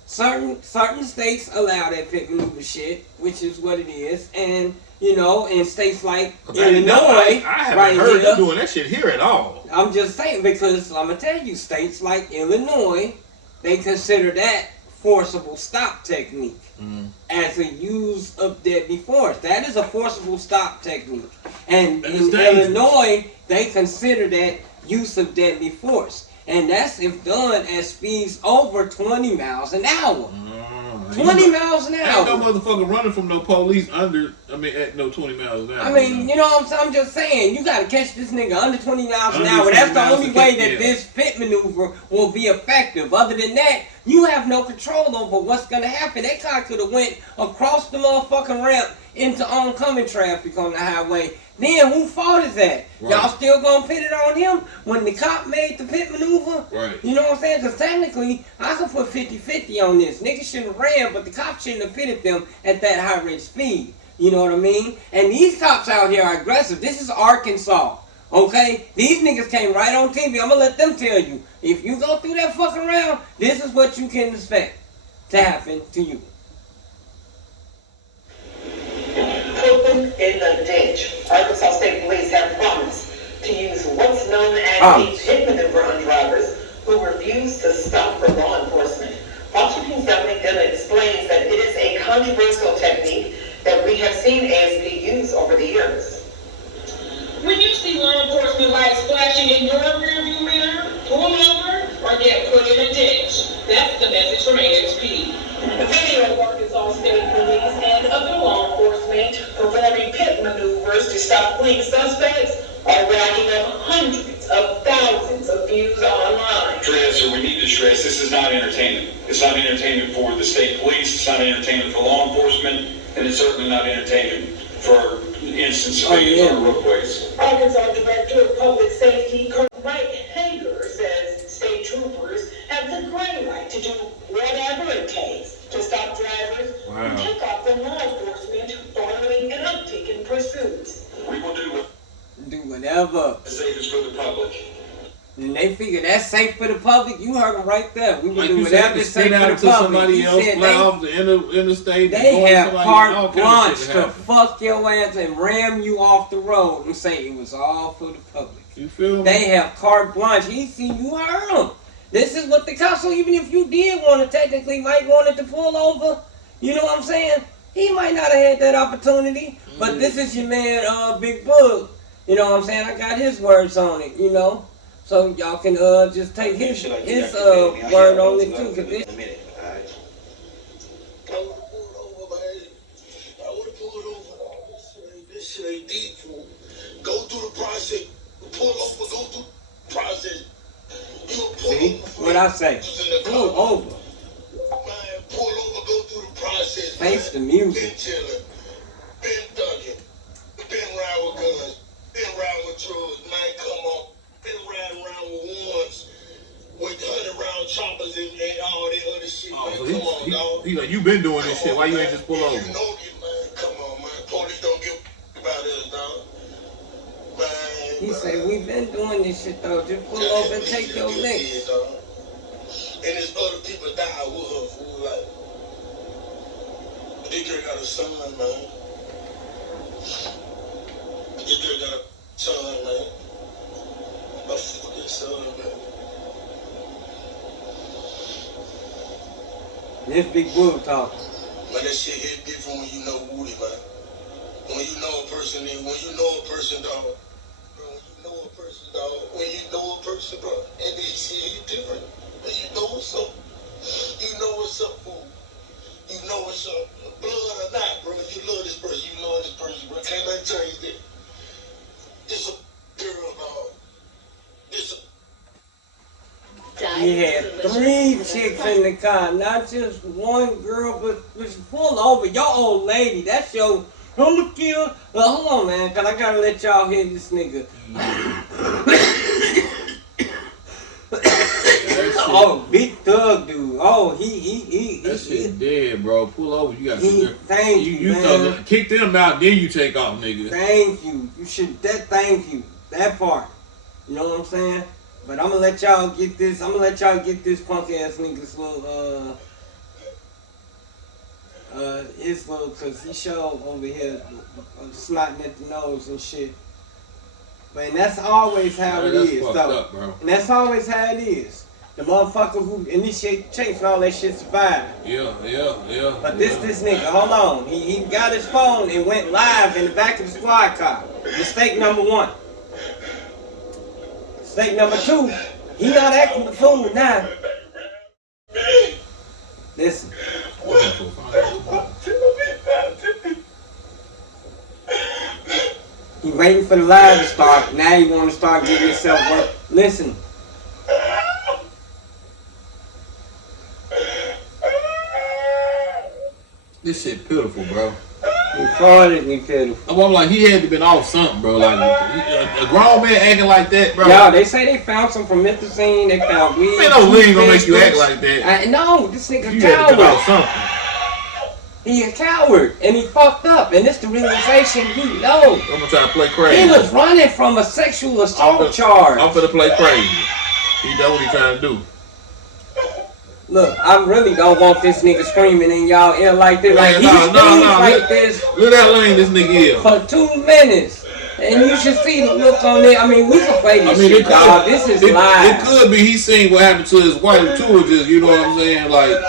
certain states allow that pit maneuver shit, which is what it is. And, you know, in states like Illinois, I haven't heard them doing that shit here at all. I'm just saying, because I'm going to tell you, states like Illinois, they consider that forcible stop technique as a use of deadly force. That is a forcible stop technique. And in Illinois, they consider that use of deadly force. And that's if done at speeds over 20 miles an hour. 20 miles an hour. Ain't no motherfucker running from no police at no 20 miles an hour. I mean, you know what I'm saying? I'm just saying, you gotta catch this nigga under 20 miles an hour. That's the only way that this pit maneuver will be effective. Other than that, you have no control over what's gonna happen. That car could have went across the motherfucking ramp into oncoming traffic on the highway. Then who fault is that? Right. Y'all still gonna pit it on him when the cop made the pit maneuver? Right. You know what I'm saying? Because technically, I could put 50-50 on this. Niggas shouldn't have ran, but the cops shouldn't have pitted them at that high rate speed. You know what I mean? And these cops out here are aggressive. This is Arkansas. Okay? These niggas came right on TV. I'm gonna let them tell you. If you go through that fucking round, this is what you can expect to happen to you. Open in the ditch. Arkansas State Police have promised to use what's known as a pit maneuver on drivers who refuse to stop for law enforcement. Washington's Dominic Dillon explains that it is a controversial technique that we have seen ASP use over the years. When you see law enforcement lights flashing in your rearview mirror, pull over or get put in a ditch. That's the message from ASP. The video of Arkansas State Police and other law enforcement performing pit maneuvers to stop fleeing suspects are racking up hundreds of thousands of views online. We need to stress this is not entertainment. It's not entertainment for the state police, it's not entertainment for law enforcement, and it's certainly not entertainment for instances of roadways. Arkansas Director of Public Safety, Mike Hager, says state troopers have the green light to do whatever it takes to stop drivers and take off from law enforcement following an uptick in pursuits. We will do whatever. Safest for the public. And they figure that's safe for the public. You heard them right there. We will like do whatever is safe for the public. Somebody else fly off the interstate. They have carte blanche to fuck your ass and ram you off the road and say it was all for the public. You feel me? They have carte blanche. You heard them. This is what the cops. So even if you did want to technically might want it to pull over, you know what I'm saying? He might not have had that opportunity. But this is your man, Big Bug. You know what I'm saying? I got his words on it. You know. So y'all can just take his word on it too. Cause this. This shit ain't deep. Go through the process. Pull over. Go through the process. See what I say? Pull over. Man, pull over. Go through the process. Face the music. Been chilling. Been thugging. Been round with guns. Been round with drugs. Man, come on. shit. Why you ain't just pull over? You know you, man. Come on, man. Police don't give about us, dog. Man. He said, we been doing this shit, though. Just pull over and take your licks. And there's other people die with her, fool. Like, this girl got a son, man. This girl got a son, man. A fucking son, man. This big bull talk. Man, that shit hit different when you know Woody, man. When you know a person, dog. When you know a person, dog. When you know a person, bro, and they shit hit different. When you know what's up. You know what's up, fool. You know what's up. Blood or not, bro. You love this person. You love this person, bro. Can't let change that. This a girl, dog. This a... He had 3 chicks in the car, not just one girl, but pull over. Your old lady, that's your... Oh, look here. Hold on, man, because I got to let y'all hear this nigga. Oh, big thug dude. Oh, he. That shit dead, bro. Pull over. You got to sit there. Thank you, man. Kick them out, then you take off, nigga. Thank you. You should. Thank you. That part. You know what I'm saying? But I'm gonna let y'all get this. I'm gonna let y'all get this punk ass nigga's little his little, cause he showed over here snotting at the nose and shit. But and that's always how it is, though. Up, bro. And that's always how it is. The motherfucker who initiate the chase and all that shit survived. Yeah. But this nigga, hold on. He got his phone and went live in the back of the squad car. Mistake number 1. Mistake number 2, he not acting the fool now. Listen. He waiting for the live to start. Now you want to start getting yourself work. Listen. This shit pitiful, bro. He farted me pitiful. I'm like, he had to been off something, bro. Like, a grown man acting like that, bro. Yo, they say they found some promethazine. They found weed. Man, no lean gonna make you act like that. No, this nigga you coward. Had to cut off something. He a coward, and he fucked up, and it's the realization he know. I'm gonna try to play crazy. He was running from a sexual assault charge. I'm finna play crazy. He know what he trying to do. Look, I really don't want this nigga screaming in y'all ear like this. Like, he screamed like this. Look at how lame this nigga is. For 2 minutes. And you should see the look on it. I mean, we can play this shit, dog. This is live. It could be he seen what happened to his wife, too, or just, you know what I'm saying? Like...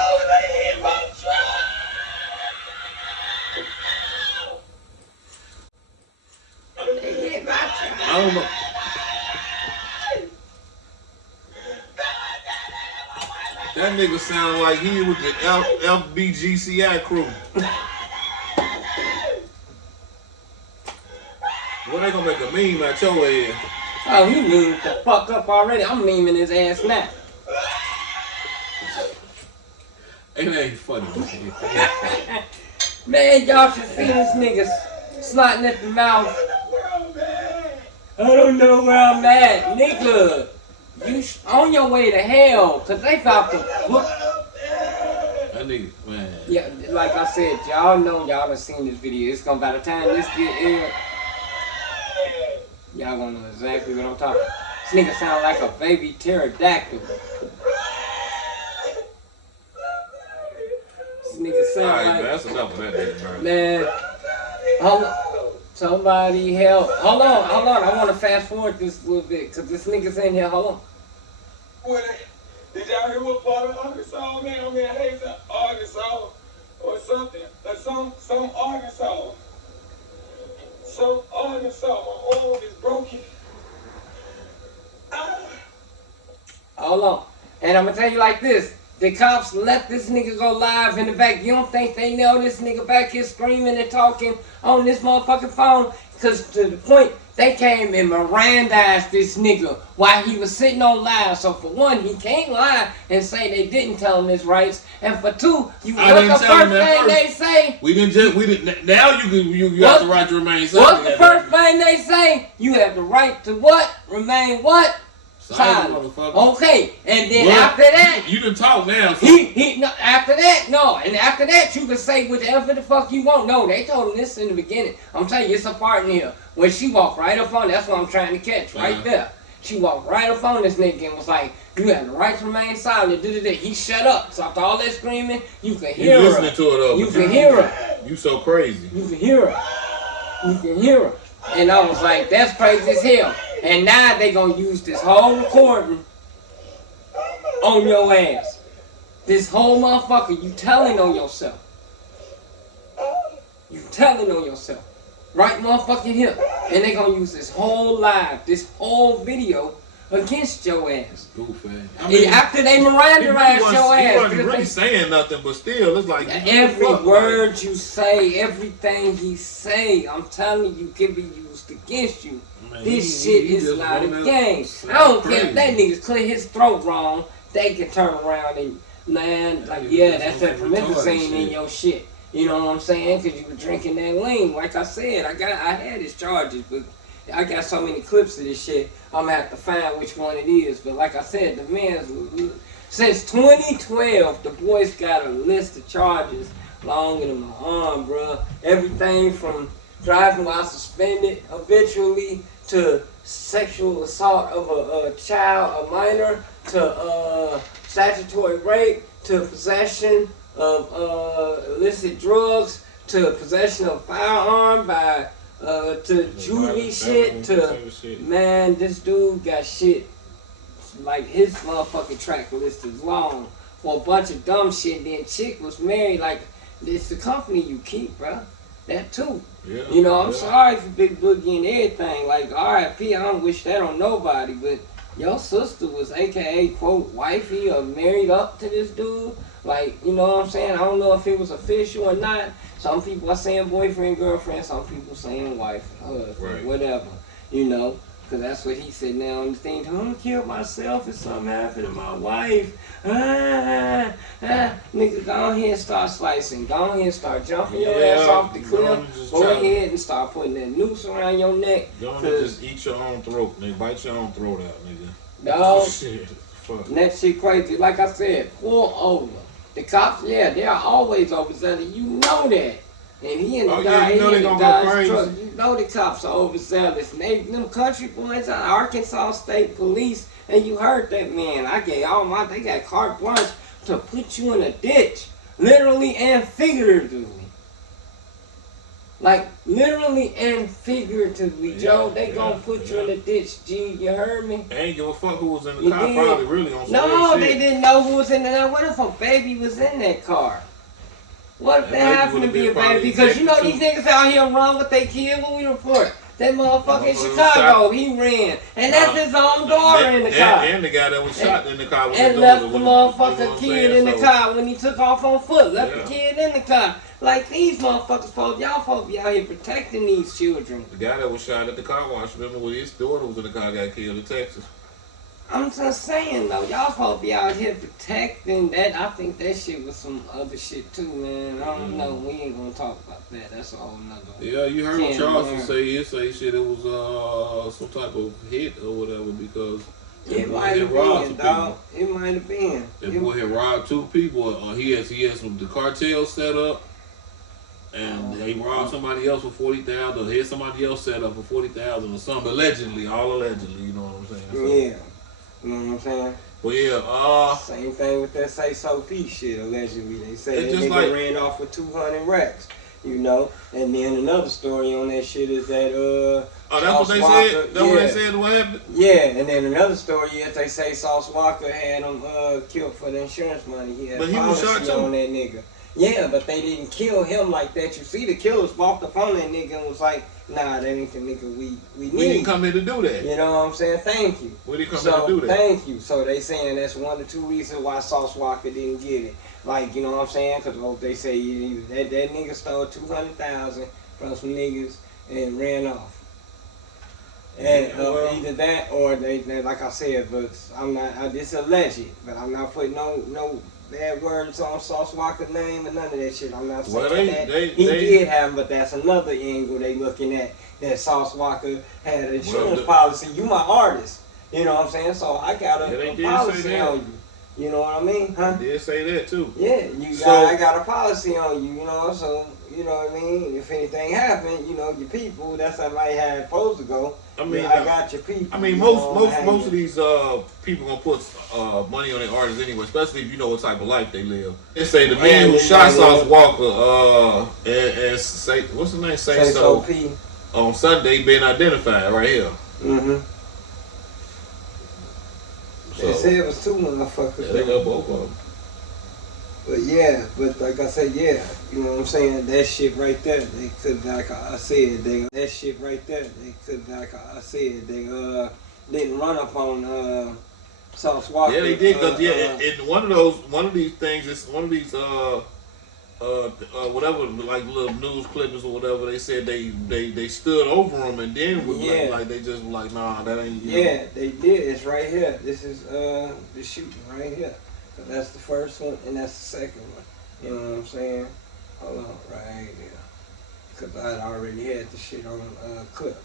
I don't know. That nigga sound like he was the FBGCI crew. Well, they gonna make a meme at your ass. Oh, he memed the fuck up already. I'm memeing his ass now. It ain't funny. Man, y'all should see this nigga snotting at the mouth. I don't know where I'm at. Nigga, you on your way to hell, cause they about to look. That nigga, man. Yeah, like I said, y'all know y'all done seen this video. It's gonna, by the time this get aired, y'all gonna know exactly what I'm talking about. This nigga sound like a baby pterodactyl. This nigga sound right, like... that's enough of that nigga, bro. Man, hold on. Somebody help. Hold on. I want to fast forward this a little bit, because this nigga's in here. Hold on. Did y'all hear what part of Arkansas, man? I mean, hey, it's Arkansas or something. Like some Arkansas. Some Arkansas. My arm is broken. Hold on. And I'm going to tell you like this. The cops let this nigga go live in the back. You don't think they know this nigga back here screaming and talking on this motherfucking phone? Because to the point, they came and Mirandized this nigga while he was sitting on live. So for one, he can't lie and say they didn't tell him his rights. And for two, what's the first thing they say? We didn't. Now you have the right to remain silent. What's the first thing they say? You have the right to what? Remain what? Silent. Okay, and then after that, you can talk now. So. After that, you can say whatever the fuck you want. No, they told him this in the beginning. I'm telling you, it's a part in here where she walked right up on. That's what I'm trying to catch right there. She walked right up on this nigga and was like, "You have the right to remain silent." He shut up. So after all that screaming, you can hear her. Listening to it though. You can hear her. You so crazy. You can hear her. You can hear her. And I was like, that's crazy as hell. And now they gonna use this whole recording on your ass. This whole motherfucker, you telling on yourself. You telling on yourself. Right motherfucking here. And they gonna use this whole this whole video against your ass. I mean, after they Miranda-ized your ass. He wasn't really saying nothing, but still, it's like... Every word you say, everything he say, I'm telling you, can be used against you. Man, this shit is not a game. I don't care if that nigga clear his throat wrong, they can turn around and, man, like, yeah, that's that promethazine in your shit. You know what I'm saying? Because you were drinking that lean. Like I said, I had his charges, but I got so many clips of this shit, I'm gonna have to find which one it is. But like I said, the man's, since 2012, the boy's got a list of charges longer than my arm, bruh. Everything from driving while suspended habitually to sexual assault of a child, a minor, to statutory rape, to possession of illicit drugs, to possession of firearm by to juvie shit, to man, this dude got shit like his motherfucking track list is long for a bunch of dumb shit. Then chick was married, like it's the company you keep, bro. That too. Yeah, you know, I'm sorry for Big Boogie and everything. Like R.I.P. I don't wish that on nobody, but your sister was AKA quote wifey or married up to this dude. Like, you know what I'm saying? I don't know if it was official or not. Some people are saying boyfriend, girlfriend. Some people saying wife, husband, whatever. You know, because that's what he said now on the thing. I'm going to kill myself if something happened to my wife. Nigga, go ahead and start slicing. Go ahead and start jumping your ass off the cliff. Go ahead and start putting that noose around your neck. Go ahead and just eat your own throat, nigga. Bite your own throat out, nigga. No. Shit. Fuck. That shit crazy. Like I said, pull over. The cops, they are always overzealous. You know that. And he and the guy, he in the guy's truck. You know the cops are overzealous. And them country boys are Arkansas State Police. And you heard that man. They got carte blanche to put you in a ditch. Literally and figuratively. Like, literally and figuratively, Joe. They gonna put you in a ditch, G. You heard me? They ain't give a fuck who was in the car. Probably really on some No, they didn't know who was in there. What if a baby was in that car? What if that happened to be a baby? Because you know these niggas out here run with their kid. What we report? That motherfucker in Chicago, he ran. And that's his own daughter in the car. And the guy that was shot in the car. And left the motherfucking kid in the car when he took off on foot. Left the kid in the car. Like, these motherfuckers, y'all supposed to be out here protecting these children. The guy that was shot at the car wash, remember when his daughter was in the car, got killed in Texas. I'm just saying, though, y'all supposed to be out here protecting that. I think that shit was some other shit, too, man. I don't know. We ain't gonna talk about that. That's a whole nother. Yeah, you heard what Charleston say. He say shit, it was some type of hit or whatever because... It might have been, dog. It might have been. That boy had robbed 2 people. He had some the cartel set up. And he robbed somebody else for 40,000, or had somebody else set up for 40,000 or something. Allegedly, all allegedly, you know what I'm saying? So, yeah, you know what I'm saying? Well, yeah, same thing with that Sayso P shit. Allegedly, they say that nigga ran off with 200 racks. You know, and then another story on that shit is that that's what they said. That's what they said. What happened? Yeah, and then another story is they say Sauce Walker had him killed for the insurance money. He had but he was shot too on that nigga. Yeah, but they didn't kill him like that. You see, the killers walked up on that nigga and was like, nah, that ain't the nigga we need. We didn't come here to do that. You know what I'm saying? Thank you. We didn't come here to do that. Thank you. So they saying that's 1 or 2 reasons why Sauce Walker didn't get it. Like, you know what I'm saying? Because they say that nigga stole 200,000 from some niggas and ran off. And either that or they like I said, but I'm not, this alleged, but I'm not putting no bad words on Sauce Walker's name and none of that shit. I'm not saying he did have him, but that's another angle they looking at. That Sauce Walker had an insurance policy. You my artist. You know what I'm saying? So I got a policy on you. You know what I mean? Huh? They did say that too. Yeah, I got a policy on you, you know, so, you know what I mean? If anything happened, you know, your people, that's how I had supposed to go. I mean, I got your people. I mean, most of these people gonna put money on their artists anyway, especially if you know what type of life they live. They say the man who shot Sauce Walker, and say, what's his name? Sayso P. On Sunday been identified right here. Mm-hmm. So, they said it was 2 motherfuckers. Yeah, they got both of them. But yeah, but like I said, yeah, you know what I'm saying? That shit right there, they could, like I said, that shit right there, they could, like I said, they didn't run up on Sauce Walker. Yeah, they did, cause in one of these things, it's one of these whatever, like little news clippings or whatever, they said they stood over him and then was like they just were like, nah, that ain't. Yeah, they did. It's right here. This is the shooting right here. So that's the first one and that's the second one. You know what I'm saying? Hold on, right there. Cause I'd already had the shit on clip,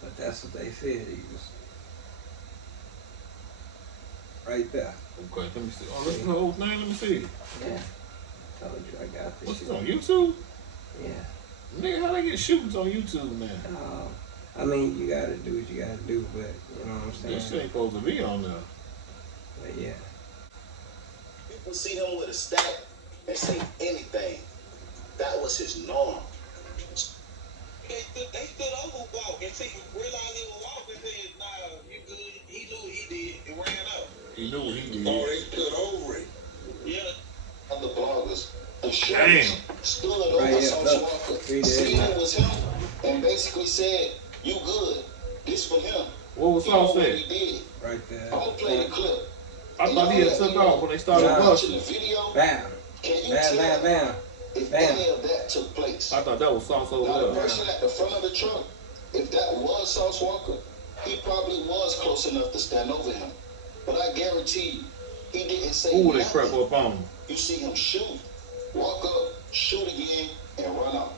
but that's what they said he was. Right there. Okay, let me see. Oh, that's the whole thing. Let me see. Yeah. Told you I got this. What's shit. this on YouTube? Yeah. Nigga, how they get shootings on YouTube, man? I mean, you gotta do what you gotta do, but you know what I'm saying? This shit ain't supposed to be on there. But yeah. People see him with a stack and say anything. That was his norm. They stood over walk and realized they were walking and said, nah, you good. He knew what he did and ran out. He knew what he did. Oh, they stood over it. Yeah. Other bloggers, the stood over Sauce Walker, seen it was him, and basically said, you good. This for him. What was Sauce saying? He did. Right there. I'm gonna play the clip. I thought he had took off when they started busting. Bam. Can you Bam, tell bam, bam. if Bam. any of that took place? I thought that was Sauce over Now, the there. person at the front of the truck, if that was Sauce Walker, he probably was close enough to stand over him. But I guarantee you, he didn't say Who would they nothing. crept up on him? You see him shoot, walk up, shoot again, and run out.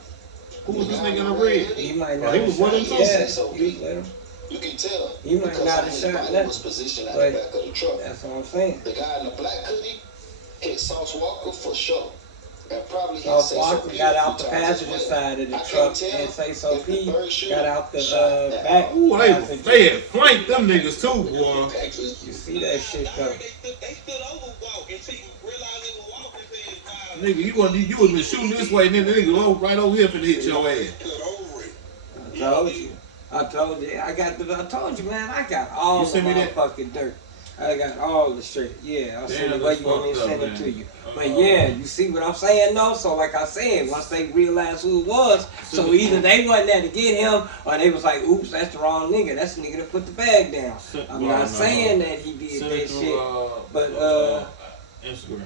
Who was this nigga in the red? He might not he was one of them too? Yeah, So he was with him. you can tell. He might because not have his shot body nothing. was positioned at But the back of the truck. that's what I'm saying. The guy in the black hoodie hit Sauce Walker for sure. And probably hit Sauce Sayso Walker P got out the 3 times as passenger well. side of the I can't truck tell and Sayso if the P third shooter got out the shot that back. Ooh, passenger. they had flanked them niggas too, boy. You see that shit though. They stood over walk and realized they were walking and said, Nigga, you would been shooting this way, and then the nigga right over here finna hit your ass. I told you. I told you, man. I got all You the send me that? motherfucking dirt. I got all the shit. Yeah, I'll send Damn, it where that's you want me to fucked up, send it man. to you. But yeah, you see what I'm saying though? So like I said, once they realized who it was, so either they wasn't there to get him, or they was like, oops, that's the wrong nigga. That's the nigga that put the bag down. I'm not saying that he did that shit. But Instagram.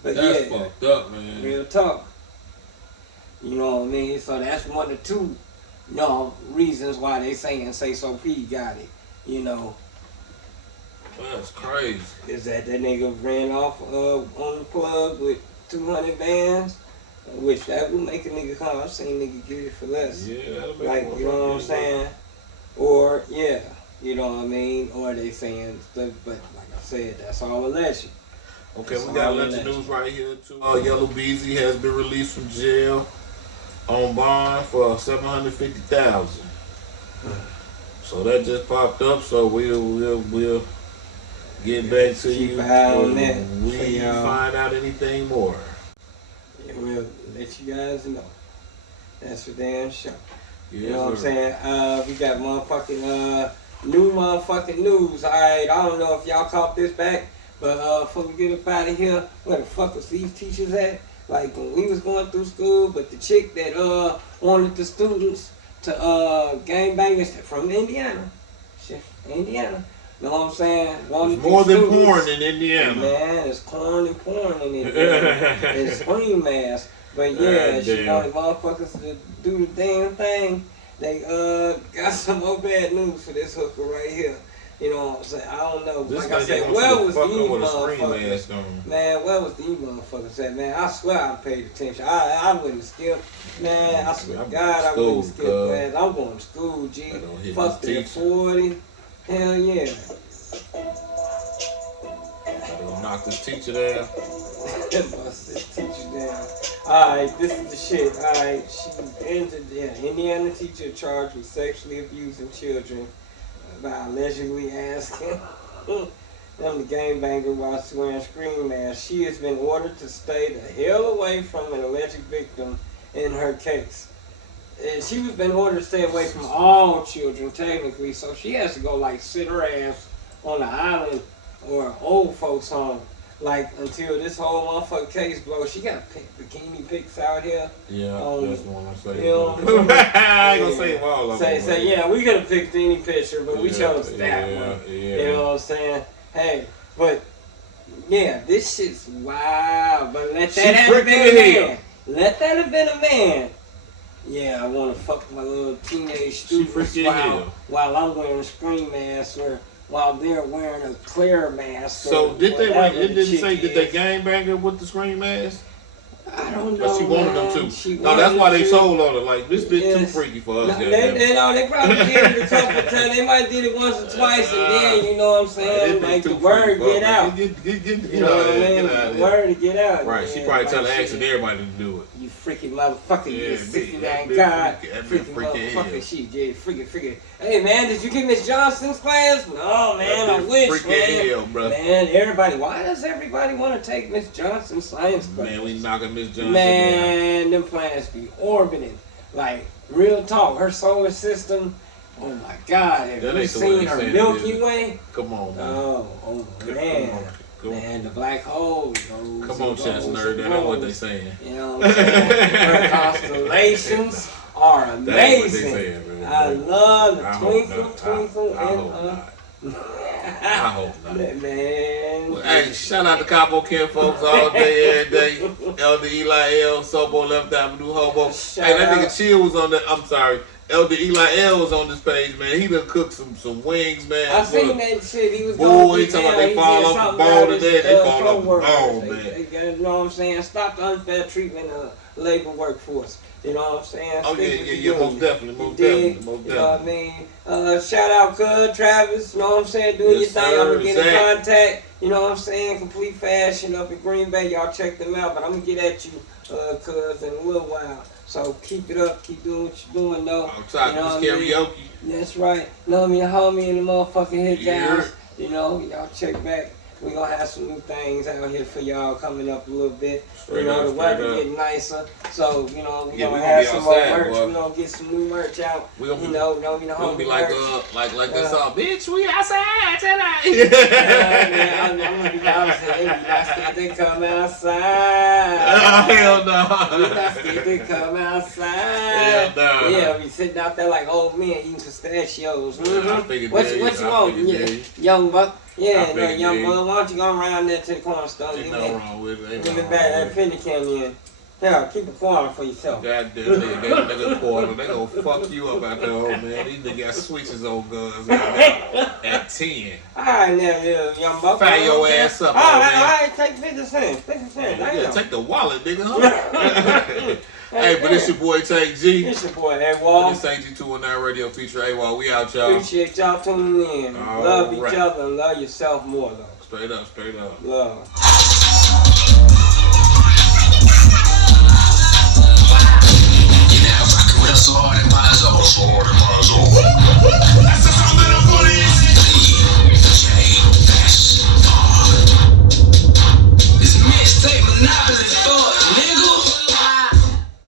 But That's yeah, fucked up, man. real talk. You know what I mean? So that's one of two, reasons why they saying Sayso P got it. You know, That's crazy. is that nigga ran off on the plug with 200 bands, which that would make a nigga come. I've seen nigga get it for less. Yeah, that'll make Like, more you know what I'm fucking saying? Or, yeah, you know what I mean? Or they saying stuff, but like I said, that's all alleged. Okay, we got a bunch of news right here too. Yellow Beezy has been released from jail on bond for $750,000. So that just popped up. So we'll get back to Keep you an eye on when that. we find out anything more. Yeah, we'll let you guys know. That's for damn sure. Yes, You know what I'm sir. saying? We got motherfucking new motherfucking news. Alright, I don't know if y'all caught this back, but before we get up out of here, where the fuck was these teachers at? Like when we was going through school, but the chick that wanted the students to gangbang is from Indiana. Shit, Indiana. Know what I'm saying? There's more than porn in Indiana. Man, it's corn and porn in Indiana. And scream ass. But yeah, she wanted motherfuckers to do the damn thing. They got some more bad news for this hooker right here. You know what I'm saying? I don't know. This like I said, where was these motherfuckers? On. Man, where was these motherfuckers at, man? I swear I paid attention. I wouldn't skip. Man, I swear to God, I wouldn't skip, man. I'm going to school, G. Fuck that 40. Hell yeah. They gonna knock this teacher down. Bust this teacher down. Alright, this is the shit. Alright, she entered, Indiana teacher charged with sexually abusing children by allegedly asking them to gangbanger while wearing screen masks. She has been ordered to stay the hell away from an alleged victim in her case. And she was been ordered to stay away from all children, technically, so she has to go, like, sit her ass on the island or old folks' home. Like, until this whole motherfucking case blows. She got bikini pics out here. Yeah, that's the one I'm saying. You know, I ain't gonna say them all of them. Say, yeah, we could have picked any picture, but we chose that one. Yeah. You know what I'm saying? Hey, but, yeah, this shit's wild. But let that have been a man. Let that have been a man. Yeah, I want to fuck my little teenage students while I'm wearing a screen mask or while they're wearing a clear mask. So did they gangbang her with the screen mask? I don't know. But she wanted them to. No, that's why they told on her. Like, this bitch too freaky for us. They probably did it a couple of times. They might did it once or twice, and then, you know what I'm saying? Like, the word get out. You know what I mean? The word get out. Right, she probably telling asking everybody to do it. You freaking motherfucker, you 69 God. Freaking motherfucker, she did. Freaking. Hey, man, did you get Miss Johnson's class? No, man, I wish, man. Man, everybody, why does everybody want to take Miss Johnson's science class? Man, we knocking Miss Johnson Man, down. them planets be orbiting. Like, real talk, her solar system, oh my God, have you seen her Milky Way? Come on, man. Oh man. Man, the black hole goes. Come on, chess nerd, that ain't what they saying. You know what I'm saying? Her constellations are amazing. That ain't what they saying, man. I love the twinkle in her. I hope not. Man. Well, hey, shout out to Capo Ken folks all day, every day. Elder Eli L, Sobo Left Avenue Hobo. Hey, that nigga Chill was on the, I'm sorry. Elder Eli L was on this page, man. He done cooked some wings, man. I seen that shit. He was going to talking about they fall off the ball today. They fall off the ball, man. You know what I'm saying? Stop the unfair treatment of labor workforce. You know what I'm saying? Oh, yeah, most definitely. You know what I mean? Shout out Cud, Travis, you know what I'm saying? Doing your thing. I'm going to get in contact, you know what I'm saying? Complete Fashion up in Green Bay. Y'all check them out, but I'm going to get at you, Cuz, in a little while. So keep it up, keep doing what you're doing, though. I'm talking this karaoke. That's right. Know me, homie, and the motherfucking hit guys. You know, y'all check back. We're going to have some new things out here for y'all coming up a little bit. You know, the weather getting nicer. So, you know, we're going to have some more merch. We're going to get some new merch out. We're going to be like that song, bitch, we outside tonight. I'm going to be outside. Hey, we not scared to come outside. Oh, hell no. We not scared to come outside. Hell no. Yeah, we sitting out there like old men eating pistachios. Mm-hmm. What you want? Young buck? Yeah, no, young boy, why don't you go around there to the corner store? Ain't nothing wrong with it. Give it back that penny can in. Yeah, keep a quarter for yourself. Goddamn, nigga quarter. They gonna fuck you up out there, old man. These niggas got switches on guns at 10. Alright, now, young buck. Fire your ass up, Alright, take 50 cents. 50 cents. Yeah, take the wallet, nigga, huh? Hey, but it's your boy Tank G. It's your boy A-Wall. This ain't G219 Radio feature A-Wall. We out, y'all. Appreciate y'all tuning in. Love each other and love yourself more, though. Straight up. Love.